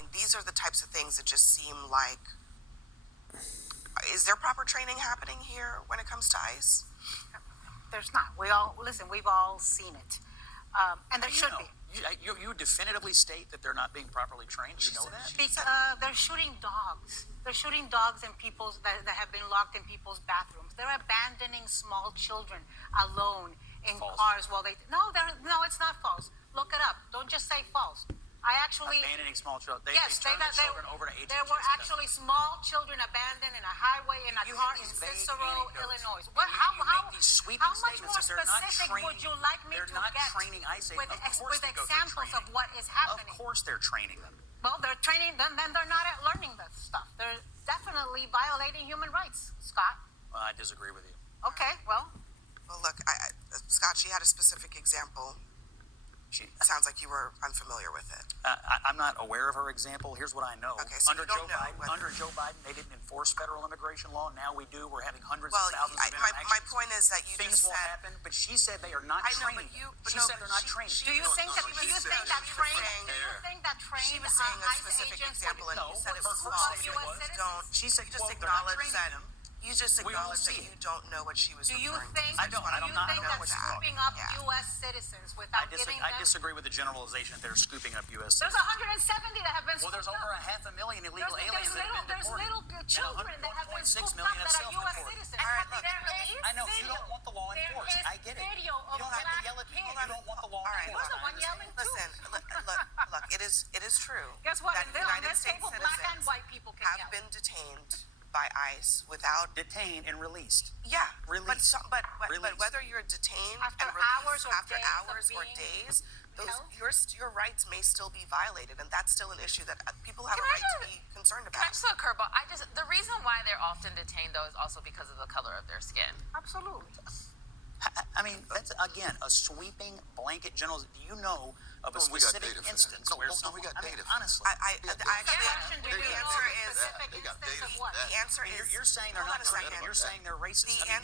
mean, these are the types of things that just seem like, is there proper training happening here when it comes to ICE? There's not. We've all seen it. And there should be. You definitively state that they're not being properly trained. You know that? They're shooting dogs. They're shooting dogs in people's that have been locked in people's bathrooms. They're abandoning small children alone in cars while they. No, it's not false. Look it up. Don't just say false. I actually abandoning small children. They yes, turned the children over to agents. There were actually small children abandoned in a highway in a car in Cicero, Illinois. How much more specific would you like me to get with examples of what is happening? Of course, they're training them. Well, they're training them, then they're not learning this stuff. They're definitely violating human rights, Scott. Well, I disagree with you. Okay, well. Well, look, Scott, she had a specific example. Sounds like you were unfamiliar with it. I'm not aware of her example. Here's what I know. Okay, so under Joe Biden, they didn't enforce federal immigration law. Now we do. We're having hundreds of thousands of interactions. My point is that things will happen, but she said they are not training. She said they're not training. Do you think that trained She was saying a specific example, and you said it was false. She said just acknowledge that. You just acknowledge that you don't know what she was referring to. I don't know what she's scooping up U.S. citizens without giving them... I disagree with the generalization that they're scooping up U.S. citizens. There's 170 that have been scooped up. Well, there's over 500,000 illegal aliens that have been deported. There's little children that have been scooped up that are U.S. citizens. All right, look, I know you don't want the law enforced. I get it. You don't have to yell at people. You don't want the law enforced. You're the one yelling too. Listen, look, it is true. Guess what? That United States table, black and white people can have been detained by ICE without detained and released. Yeah, released. But whether you're detained after and released hours or days, your rights may still be violated, and that's still an issue that people have a right to be concerned about. Can I just throw a curveball? The reason why they're often detained though is also because of the color of their skin. Absolutely. I mean, that's again a sweeping blanket general. Do you know of a specific instance where someone? We got data. Honestly, the answer is you're saying they're not training. You're saying they're racist. I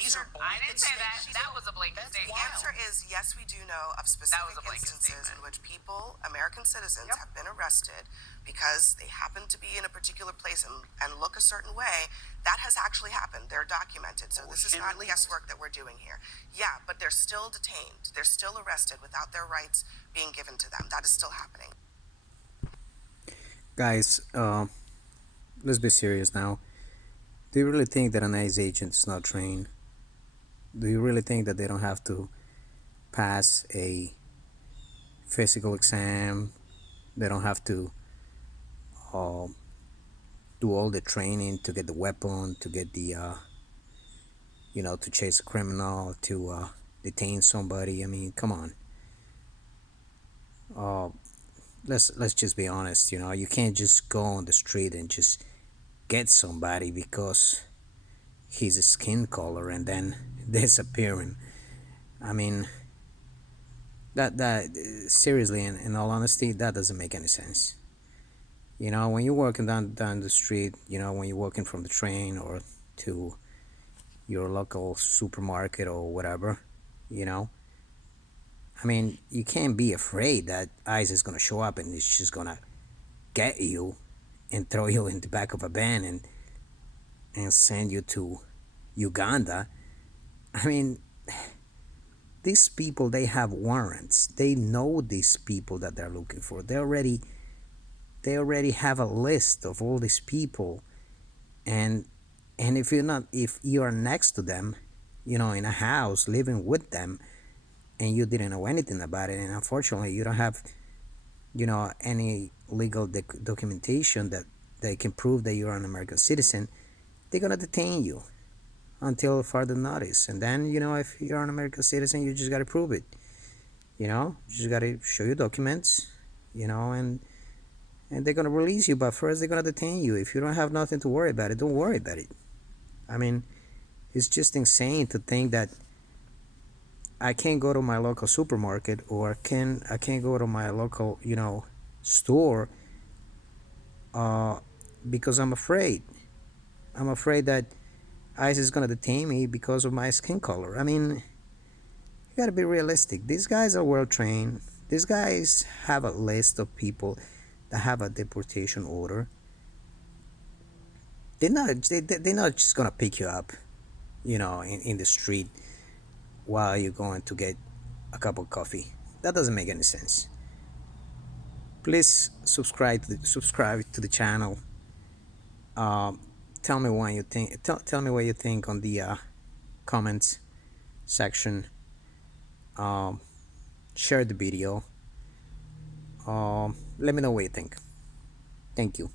didn't say that. That was a blanket statement. The answer is yes. We do know of specific instances in which American citizens, have been arrested because they happen to be in a particular place and look a certain way. That has actually happened. They're documented. So this is not guesswork that we're doing here. Yeah, but they're still detained. They're still arrested without their rights being given to them. That is still happening. Guys, let's be serious now. Do you really think that an ICE agent is not trained? Do you really think that they don't have to pass a physical exam? They don't have to do all the training to get the weapon, to get the to chase a criminal, to detain somebody. I mean, come on. Let's just be honest. You can't just go on the street and just get somebody because he's a skin color and then disappearing. I mean, that seriously, in all honesty, that doesn't make any sense. When you're walking down the street, when you're walking from the train or to your local supermarket or whatever, I mean, you can't be afraid that ICE is going to show up and it's just going to get you and throw you in the back of a van and send you to Uganda. I mean, these people, they have warrants. They know these people that they're looking for. They already have a list of all these people, and if you are next to them, in a house living with them, and you didn't know anything about it, and unfortunately you don't have any legal documentation that they can prove that you're an American citizen, they're gonna detain you until further notice. And then if you're an American citizen, you just got to prove it. You just got to show your documents, and they're going to release you, but first they're going to detain you. If you don't have nothing to worry about it, don't worry about it. I mean, it's just insane to think that I can't go to my local supermarket or I can't go to my local, store because I'm afraid. I'm afraid that ICE is going to detain me because of my skin color. I mean, you got to be realistic. These guys are well trained. These guys have a list of people that have a deportation order, they're not just gonna pick you up, in the street while you're going to get a cup of coffee. That doesn't make any sense. Please subscribe to the channel. Um, tell me what you think. Tell me what you think on the comments section. Um, share the video. Let me know what you think. Thank you.